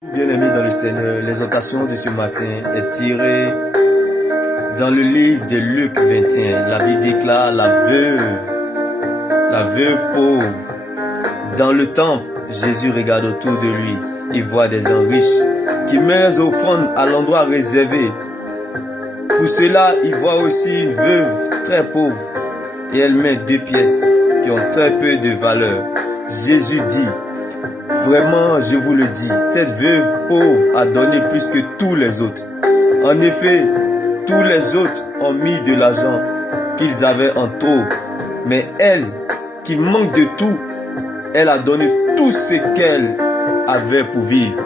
Bien-aimés dans le Seigneur, l'exhortation de ce matin est tirée dans le livre de Luc 21. La Bible déclare la veuve pauvre. Dans le temple, Jésus regarde autour de lui. Il voit des gens riches qui mettent leurs offrandes à l'endroit réservé. Pour cela, il voit aussi une veuve très pauvre et elle met 2 pièces qui ont très peu de valeur. Jésus dit: vraiment, je vous le dis, cette veuve pauvre a donné plus que tous les autres. En effet, tous les autres ont mis de l'argent qu'ils avaient en trop. Mais elle, qui manque de tout, elle a donné tout ce qu'elle avait pour vivre.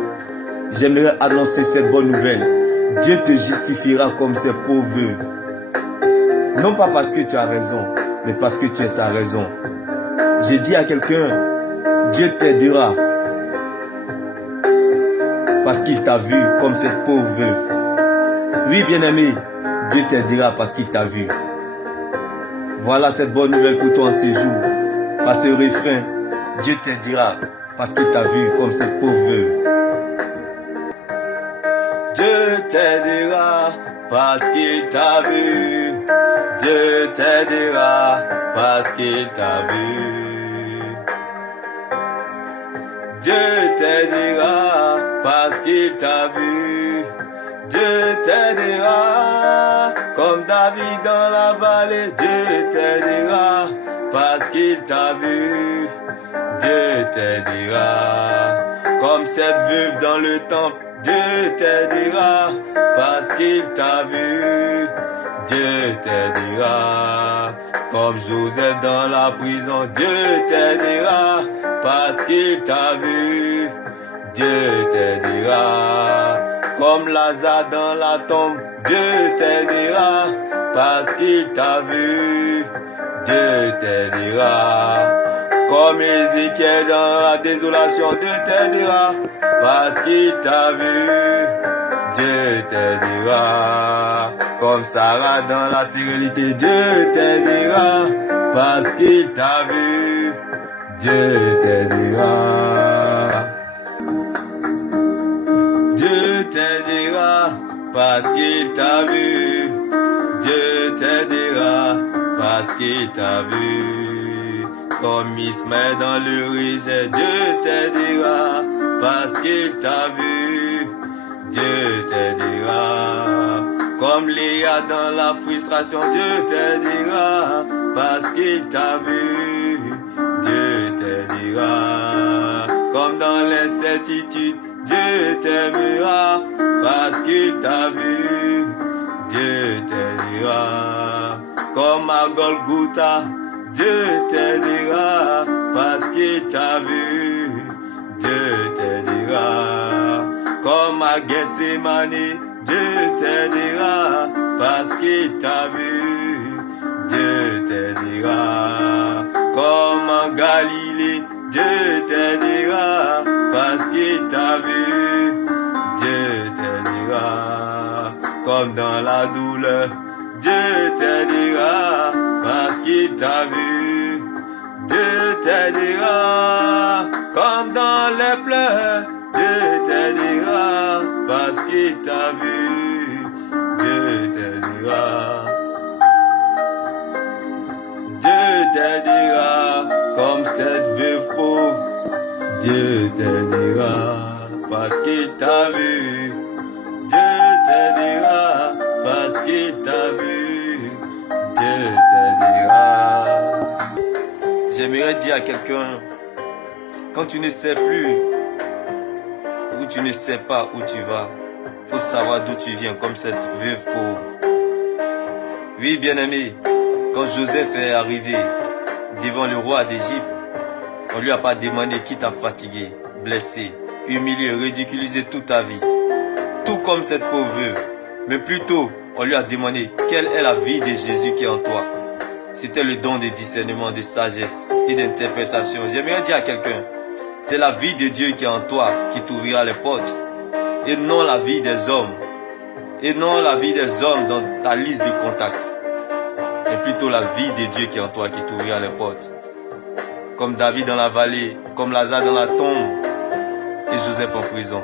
J'aimerais annoncer cette bonne nouvelle. Dieu te justifiera comme cette pauvre veuve. Non pas parce que tu as raison, mais parce que tu es sa raison. J'ai dit à quelqu'un: Dieu t'aidera parce qu'il t'a vu comme cette pauvre veuve. Oui, bien-aimé, Dieu t'aidera parce qu'il t'a vu. Voilà cette bonne nouvelle pour toi en ce jour. Par ce refrain, Dieu t'aidera parce qu'il t'a vu comme cette pauvre veuve. Dieu t'aidera parce qu'il t'a vu. Dieu t'aidera parce qu'il t'a vu. Dieu t'aidera parce qu'il t'a vu. Dieu t'aidera comme David dans la vallée. Dieu t'aidera parce qu'il t'a vu. Dieu t'aidera comme cette veuve dans le temple. Dieu t'aidera parce qu'il t'a vu. Dieu t'aidera comme Joseph dans la prison. Dieu t'aidera parce qu'il t'a vu. Dieu t'aidera comme Lazare dans la tombe. Dieu t'aidera parce qu'il t'a vu. Dieu t'aidera comme Ézéchiel dans la désolation. Dieu t'aidera parce qu'il t'a vu. Dieu t'aidera comme Sarah dans la stérilité. Dieu t'aidera parce qu'il t'a vu. Dieu t'aidera. Dieu t'aidera parce qu'il t'a vu. Dieu t'aidera parce qu'il t'a vu. Comme Ismaël dans le rejet. Dieu t'aidera parce qu'il t'a vu. Dieu t'aidera comme Léa dans la frustration. Dieu t'aidera parce qu'il t'a vu. Dieu t'aidera comme dans l'incertitude. Dieu t'aimera parce qu'il t'a vu. Dieu t'aidera comme à Golgotha. Dieu t'aidera parce qu'il t'a vu. Dieu t'aidera comme à Gethsemane. Dieu t'aidera parce qu'il t'a vu. Dieu t'aidera comme en Galilée. Dieu t'aidera parce qu'il t'a vu. Dieu t'aidera comme dans la douleur. Dieu t'aidera parce qu'il t'a vu. Dieu t'aidera comme dans les pleurs. Dieu t'aidera parce qu'il t'a vu. Dieu t'aidera. Dieu t'aidera comme cette veuve pauvre. Dieu t'aidera parce qu'il t'a vu. Dieu t'aidera parce qu'il t'a vu. Dieu t'aidera. J'aimerais dire à quelqu'un: quand tu ne sais plus ou tu ne sais pas où tu vas, faut savoir d'où tu viens, comme cette veuve pauvre. Oui, bien-aimé, quand Joseph est arrivé devant le roi d'Égypte, on lui a pas demandé qui t'a fatigué, blessé, humilié, ridiculisé toute ta vie, tout comme cette pauvre veuve. Mais plutôt, on lui a demandé quelle est la vie de Jésus qui est en toi. C'était le don de discernement, de sagesse et d'interprétation. J'aimerais dire à quelqu'un: c'est la vie de Dieu qui est en toi qui t'ouvrira les portes, et non la vie des hommes, et non la vie des hommes dans ta liste de contacts. C'est plutôt la vie de Dieu qui est en toi qui t'ouvrira les portes. Comme David dans la vallée, comme Lazare dans la tombe et Joseph en prison.